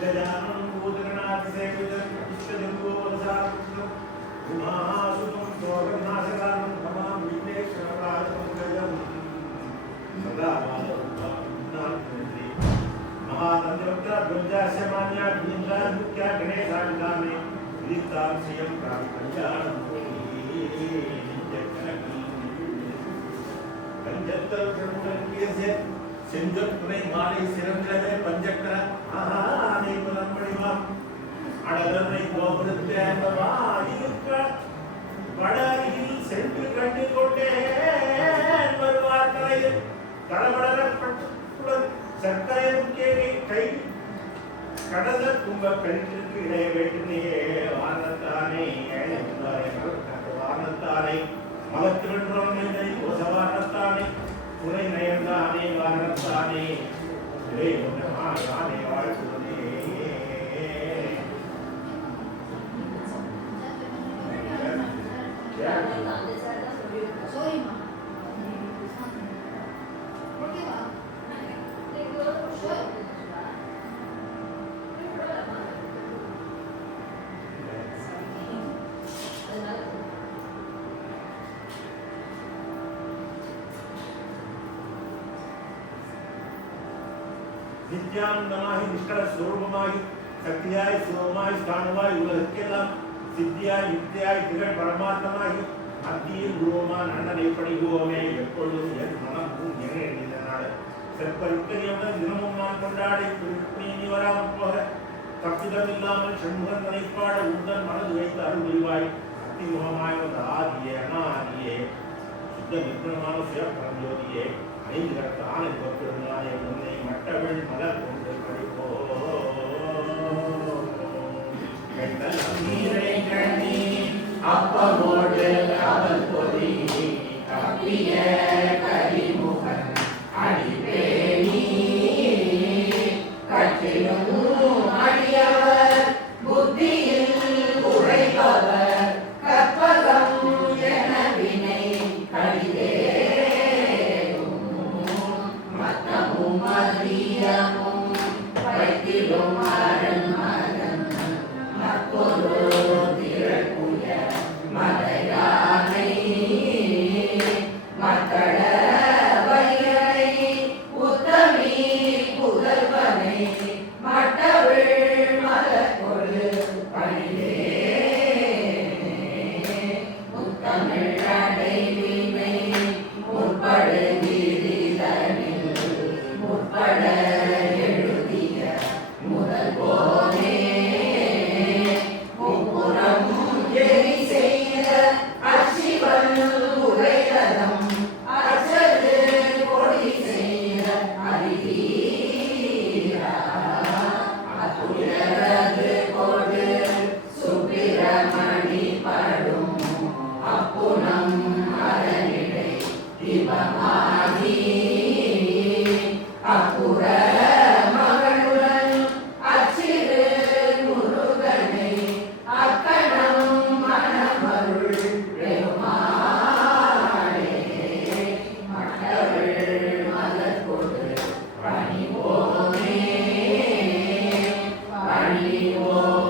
गजाननं भूतगणातिसेवितं विश्वजम्बोवनसारं उमासुतं शोकविनाशकारणं नमामि विघ्नेश्वरराजपङ्कजं सदा माधवनाथमूर्ति महानन्द्योक्तध्वजास्यमान्या विन्द्रान्मुख्या गणेशाभिधाने विदितां श्रियं प्राकल्याणं செஞ்சொற்றை மாலை சிறந்தவே பஞ்சக்கர ஆனை புலம்படிவாம் அடலனை கோபுரத்தை அந்தவா இருக்க வடகில் சென்று கண்டு கொண்டேன் வருவார் கரையில் கடவடரப்பட்டுடன் சர்க்கரை முக்கியவை கை கடல கும்ப பெண்ணிற்கு இடைய வேண்டினையே வானத்தானே வானத்தானே மலத்திருன்றோம் என்னை கோசவானத்தானே துணை நயந்தானே வாரணத்தானே யானே வாழ்த்துவனே நித்யானந்தமாகி நிஷ்கல ஸ்வரூபமாகி சக்தியாய் சிவமாய் ஸ்தானமாய் உலகற்கெல்லாம் சித்தியாய் யுக்தியாய் திகழ் பரமாத்மாகி அத்தியில் உருவமான அண்ணனை பணிகுவோமே எப்பொழுதும் என் மனமும் எண்ணினால சிறப்பரிக்கரியமுடன் தினமும் நான் கொண்டாடி நீ வராமல் போக தப்பிதம் இல்லாமல் சண்முகன் நினைப்பாட உந்தன் மனது வைத்து அருள் புரிவாய் அத்திமுகமாய் வந்த ஆதியே அனாதியே சுத்த நிர்குணமான சிவபரஞ்சோதியே ஐந்து கட்ட ஆணை பத்திருந்தானே உன்னை மட்டவள் மலர் கொண்டு படிப்போ நீரை கண்ணி அப்பவோடு அவள் பொறி கப்பிய கரிமுகன் அடிப்பேணி கற்றிலும் அடியவர் புத்தியில் உரைப்பவர் கற்பகம் என வினை கடிதே மதியமும் வைத்திலும் மரண் மகன் மற்றொரு திரள்புய மலையானை மக்கள வையனை உத்தமி புதல்வனை மட்டவிழ் மலர்கொடு பணிலே முத்தமிழ் அடைவினை முற்படு எழுதிய முதல் போனே முப்புறம் எரி செய்த அச்சிவன் உரைரதம் அச்சது கொடி செய்த அறிவீரா அத்துயரது கொடு சுப்பிரமணி படும் அப்புனம் அரணிடை திபமாகி அப்புற மகளுடன் அச்சிறு முருகனை அக்கணம் மணமருள் பெருமாளே மட்டவள் மலர் கொடு பணிவோமே பணிவோமே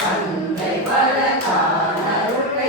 தந்தை பல காணருளை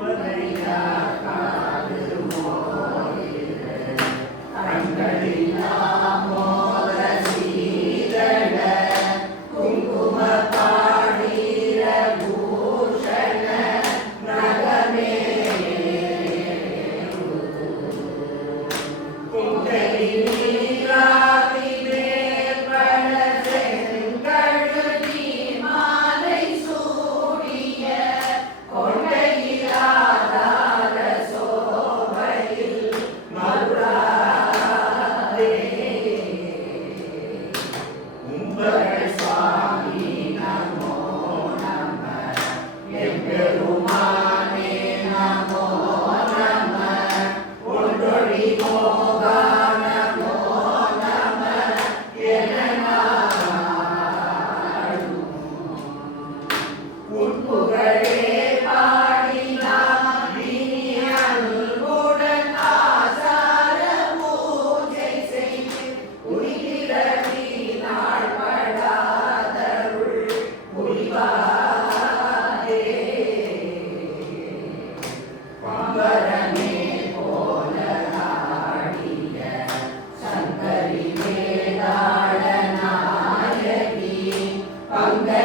கொண்டையிலா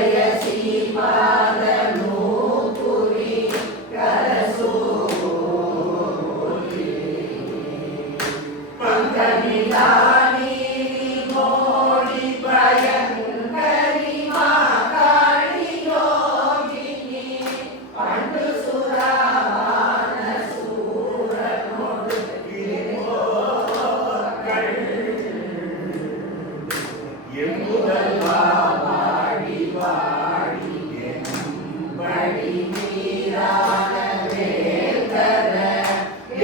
ஜய ஸ்ரீபாத நூபுரி கரசூரி பங்கநிதானி மோடி பயங்கரி மாகாளி யோகினி பண்டு சுரான சூரனோடு கிரிமோர்கள் எம்முதல் வாடி வாடி படி நீரான வேந்தர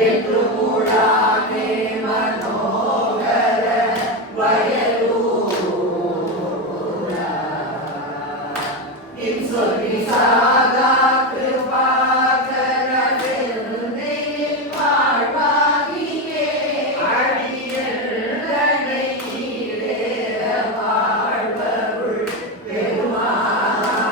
என்று மூடானே மனோகர வயலூரா இன் சொல்லி சாகா கிருபாகர பெருநெயில் வாழ்வாகியே அடியனை ஈடேற வாழ்வருள் பெருமாளே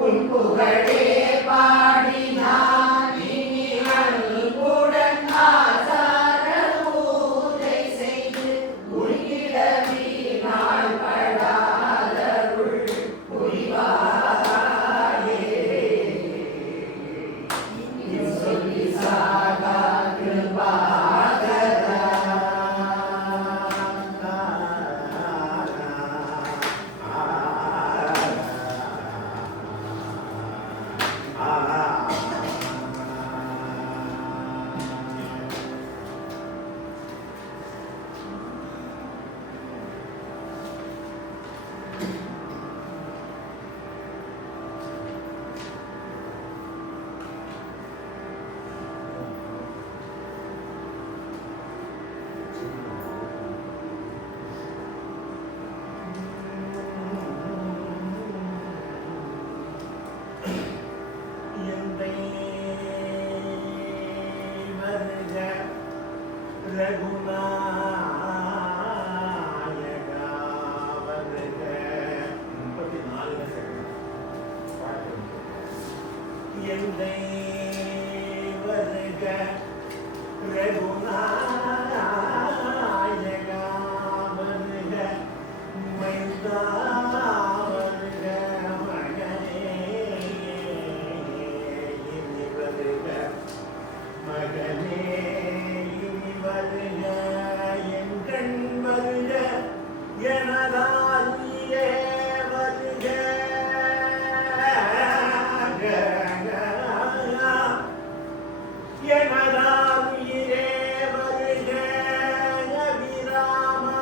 உன் புகழே பாடி நான் இனி அன்புடன் ஆசார பூஜை செய்து உயிரவி நாள் படாதருள் புரிவாயே இன் சொல்லி சாகா கிருபாகரா எந்தை வருக ரகுநாயகா வருக 34 செகண்ட் எந்தை வருக ரகுநாயகா வருக மைந்தா வருக மகனே இனி வருக மகனே இனி வருக என் கண் வருக எனதால் நீரே வருக எனதால் நீரே வருக அபிராமா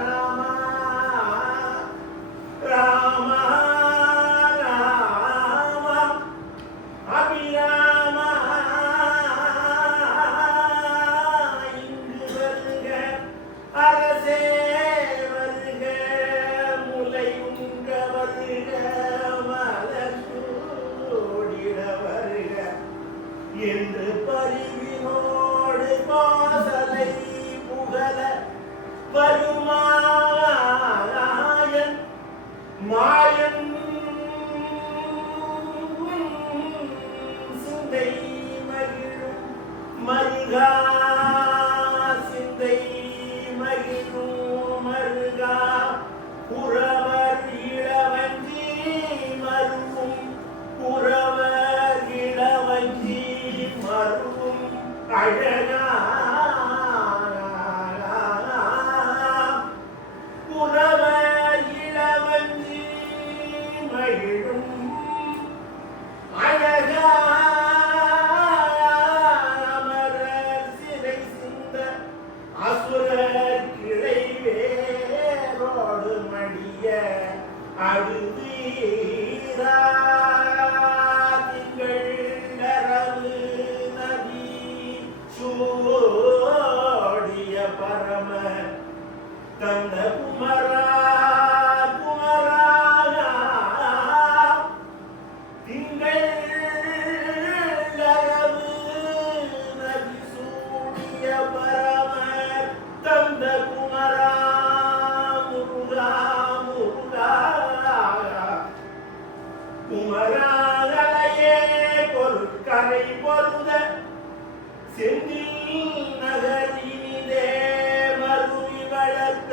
ராமா ராமா ராமா அபிராமா இங்கு வருக அரசே வருக முலை உங்க வருக மலர்சூடிட வருக என்று பரிவினோடு பாசலை புகழ வருமாயன் மாயன் சிந்தை மகிழும் மருகா சிந்தை மகிழும் மருகா புறவர் இளவஞ்சி மருவும் புறவர் இளவஞ்சி மருவும் அழகா புறவர் இளவஞ்சி மகிழும் அழகா அமரர் சிறை சிந்த அசுரர் கிளை வேரோடு மடிய அழுதீரா திங்கள் நரவு நதி சூடிய பரம தந்த குமரா குமரா திங்கள் நரவு நதி சூடிய பரம தந்த குமரா முருகா முருகா குமராகலையே பொருட்கரை பொருத செந்தில் நகரினிலே மருவி வளர்த்த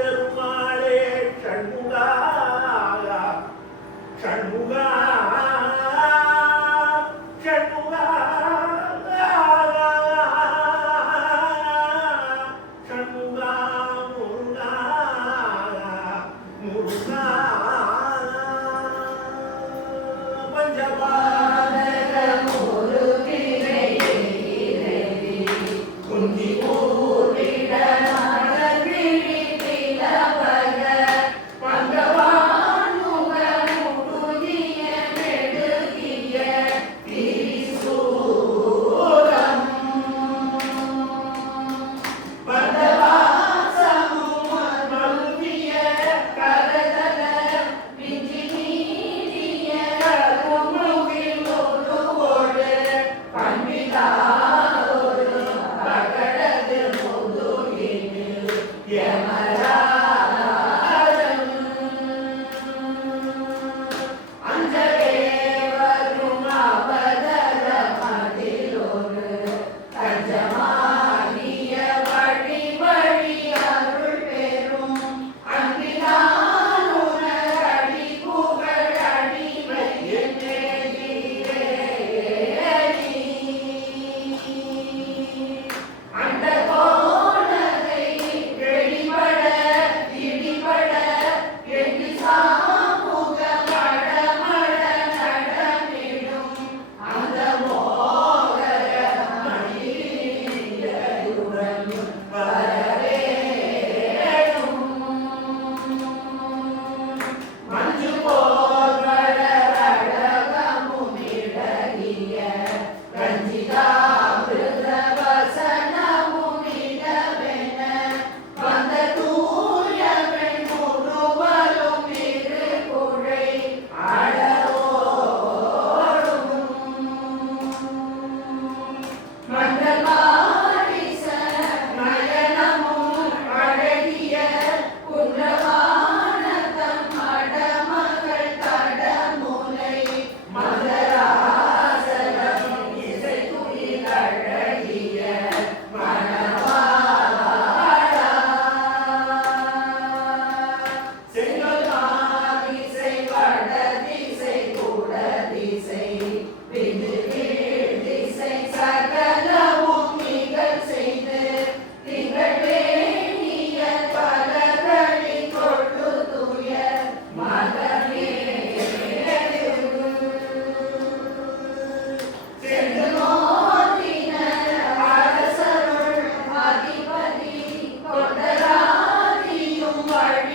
கொண்டராதியும் வாழ்